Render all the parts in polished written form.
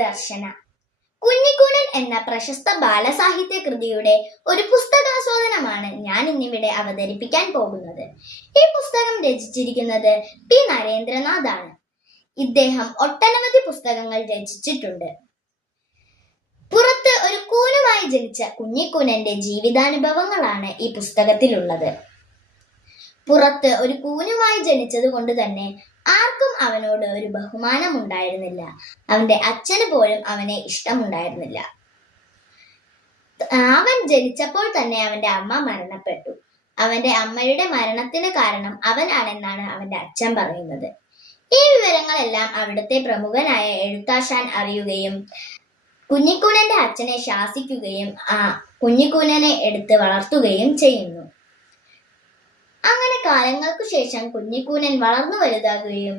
പരിദർശന. കുഞ്ഞിക്കൂനൻ എന്ന പ്രശസ്ത ബാലസാഹിത്യ കൃതിയുടെ ഒരു പുസ്തകാസ്വാദനമാണ് ഞാൻ ഇന്നിവിടെ അവതരിപ്പിക്കാൻ പോകുന്നത്. ഈ പുസ്തകം രചിച്ചിരിക്കുന്നത് പി. നരേന്ദ്രനാഥാണ്. ഇദ്ദേഹം ഒട്ടനവധി പുസ്തകങ്ങൾ രചിച്ചിട്ടുണ്ട്. പുറത്ത് ഒരു കൂനുമായി ജനിച്ച കുഞ്ഞിക്കൂനന്റെ ജീവിതാനുഭവങ്ങളാണ് ഈ പുസ്തകത്തിലുള്ളത്. പുറത്ത് ഒരു കൂനുമായി ജനിച്ചത് കൊണ്ട് തന്നെ ആർക്കും അവനോട് ഒരു ബഹുമാനം ഉണ്ടായിരുന്നില്ല. അവന്റെ അച്ഛന് പോലും അവനെ ഇഷ്ടമുണ്ടായിരുന്നില്ല. അവൻ ജനിച്ചപ്പോൾ തന്നെ അവന്റെ അമ്മ മരണപ്പെട്ടു. അവന്റെ അമ്മയുടെ മരണത്തിന് കാരണം അവനാണെന്നാണ് അവന്റെ അച്ഛൻ പറയുന്നത്. ഈ വിവരങ്ങളെല്ലാം അവിടുത്തെ പ്രമുഖനായ എഴുത്താശാൻ അറിയുകയും കുഞ്ഞിക്കൂനന്റെ അച്ഛനെ ശാസിക്കുകയും കുഞ്ഞിക്കൂനനെ എടുത്ത് വളർത്തുകയും ചെയ്യുന്നു. അങ്ങനെ കാലങ്ങൾക്കു ശേഷം കുഞ്ഞിക്കൂനൻ വളർന്നു വലുതാകുകയും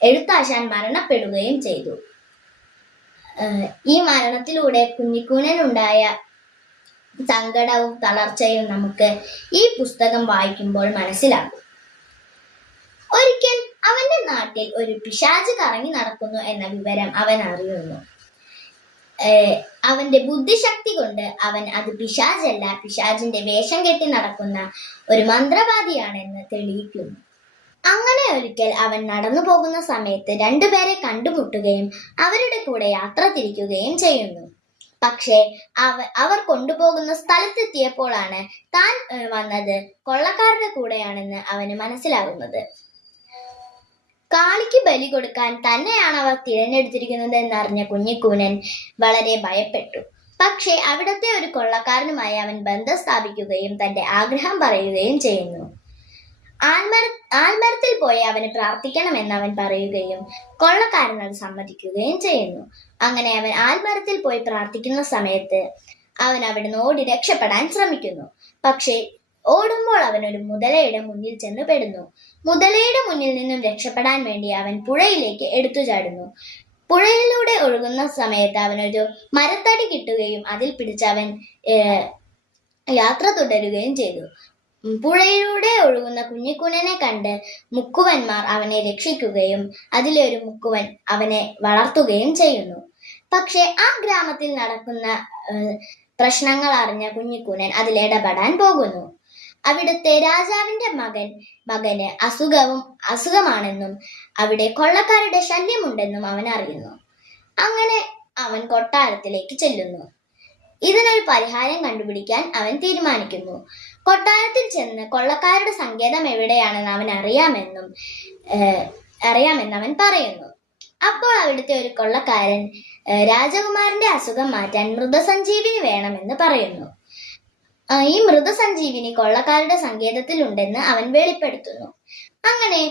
എഴുത്താശാൻ മരണപ്പെടുകയും ചെയ്തു. ഈ മരണത്തിലൂടെ കുഞ്ഞിക്കൂനനുണ്ടായ സങ്കടവും തളർച്ചയും നമുക്ക് ഈ പുസ്തകം വായിക്കുമ്പോൾ മനസ്സിലാകും. ഒരിക്കൽ അവന്റെ നാട്ടിൽ ഒരു പിശാച് കറങ്ങി നടക്കുന്നു എന്ന വിവരം അവൻ അറിയുന്നു. അവന്റെ ബുദ്ധിശക്തി കൊണ്ട് അവൻ അത് പിശാചല്ല, പിശാചിന്റെ വേഷം കെട്ടി നടക്കുന്ന ഒരു മന്ത്രവാദിയാണെന്ന് തെളിയിക്കുന്നു. അങ്ങനെ ഒരിക്കൽ അവൻ നടന്നു പോകുന്ന സമയത്ത് രണ്ടുപേരെ കണ്ടുമുട്ടുകയും അവരുടെ കൂടെ യാത്ര തിരിക്കുകയും ചെയ്യുന്നു. പക്ഷേ അവർ കൊണ്ടുപോകുന്ന സ്ഥലത്തെത്തിയപ്പോഴാണ് താൻ വന്നത് കൊള്ളക്കാരുടെ കൂടെയാണെന്ന് അവന് മനസ്സിലാകുന്നത്. കാളിക്ക് ബലി കൊടുക്കാൻ തന്നെയാണ് അവർ തിരഞ്ഞെടുത്തിരിക്കുന്നത് എന്നറിഞ്ഞ കുഞ്ഞിക്കൂനൻ വളരെ ഭയപ്പെട്ടു. പക്ഷേ അവിടുത്തെ ഒരു കൊള്ളക്കാരനുമായി അവൻ ബന്ധം സ്ഥാപിക്കുകയും തന്റെ ആഗ്രഹം പറയുകയും ചെയ്യുന്നു. ആൽമരത്തിൽ പോയി അവന് പ്രാർത്ഥിക്കണമെന്ന് അവൻ പറയുകയും കൊള്ളക്കാരൻ അത് സമ്മതിക്കുകയും ചെയ്യുന്നു. അങ്ങനെ അവൻ ആൽമരത്തിൽ പോയി പ്രാർത്ഥിക്കുന്ന സമയത്ത് അവൻ അവിടുന്ന് ഓടി രക്ഷപ്പെടാൻ ശ്രമിക്കുന്നു. പക്ഷേ ഓടുമ്പോൾ അവൻ ഒരു മുതലയുടെ മുന്നിൽ ചെന്ന് പെടുന്നു. മുതലയുടെ മുന്നിൽ നിന്നും രക്ഷപ്പെടാൻ വേണ്ടി അവൻ പുഴയിലേക്ക് എടുത്തു ചാടുന്നു. പുഴയിലൂടെ ഒഴുകുന്ന സമയത്ത് അവനൊരു മരത്തടി കിട്ടുകയും അതിൽ പിടിച്ച് അവൻ യാത്ര തുടരുകയും ചെയ്തു. പുഴയിലൂടെ ഒഴുകുന്ന കുഞ്ഞിക്കൂനനെ കണ്ട് മുക്കുവന്മാർ അവനെ രക്ഷിക്കുകയും അതിലെ ഒരു മുക്കുവൻ അവനെ വളർത്തുകയും ചെയ്യുന്നു. പക്ഷെ ആ ഗ്രാമത്തിൽ നടക്കുന്ന പ്രശ്നങ്ങൾ അറിഞ്ഞ കുഞ്ഞിക്കൂനൻ അതിലിടപെടാൻ പോകുന്നു. അവിടുത്തെ രാജാവിന്റെ മകന് അസുഖമാണെന്നും അവിടെ കൊള്ളക്കാരുടെ ശല്യമുണ്ടെന്നും അവൻ അറിയുന്നു. അങ്ങനെ അവൻ കൊട്ടാരത്തിലേക്ക് ചെല്ലുന്നു. ഇതിനൊരു പരിഹാരം കണ്ടുപിടിക്കാൻ അവൻ തീരുമാനിക്കുന്നു. കൊട്ടാരത്തിൽ ചെന്ന് കൊള്ളക്കാരുടെ സങ്കേതം എവിടെയാണെന്ന് അവൻ അറിയാമെന്ന് അവൻ പറയുന്നു. അപ്പോൾ അവിടുത്തെ ഒരു കൊള്ളക്കാരൻ രാജകുമാരന്റെ അസുഖം മാറ്റാൻ മൃതസഞ്ജീവിനി വേണമെന്ന് പറയുന്നു. ഈ മൃതസഞ്ജീവിനി കൊള്ളക്കാരുടെ സങ്കേതത്തിൽ ഉണ്ടെന്ന് അവൻ വെളിപ്പെടുത്തുന്നു. അങ്ങനെ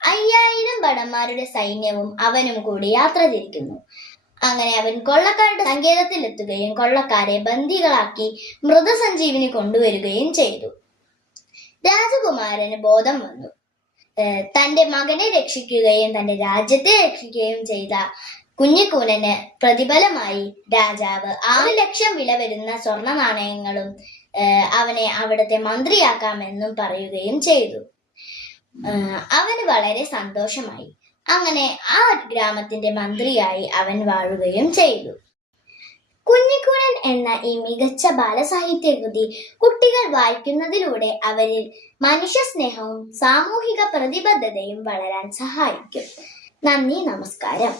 5000 ഭടന്മാരുടെ സൈന്യവും അവനും കൂടി യാത്ര തിരിക്കുന്നു. അങ്ങനെ അവൻ കൊള്ളക്കാരുടെ സങ്കേതത്തിൽ എത്തുകയും കൊള്ളക്കാരെ ബന്ദികളാക്കി മൃതസഞ്ജീവിനി കൊണ്ടുവരികയും ചെയ്തു. രാജകുമാരന് ബോധം വന്നു. തന്റെ മകനെ രക്ഷിക്കുകയും തന്റെ രാജ്യത്തെ രക്ഷിക്കുകയും ചെയ്ത കുഞ്ഞിക്കൂനന് പ്രതിഫലമായി രാജാവ് 6 ലക്ഷം വില വരുന്ന സ്വർണ്ണ നാണയങ്ങളും അവനെ അവിടുത്തെ മന്ത്രിയാക്കാമെന്നും പറയുകയും ചെയ്തു. അവന് വളരെ സന്തോഷമായി. അങ്ങനെ ആ ഗ്രാമത്തിന്റെ മന്ത്രിയായി അവൻ വാഴുകയും ചെയ്തു. കുഞ്ഞിക്കൂനൻ എന്ന ഈ മികച്ച ബാലസാഹിത്യ കൃതി കുട്ടികൾ വായിക്കുന്നതിലൂടെ അവരിൽ മനുഷ്യസ്നേഹവും സാമൂഹിക പ്രതിബദ്ധതയും വളരാൻ സഹായിക്കും. നന്ദി, നമസ്കാരം.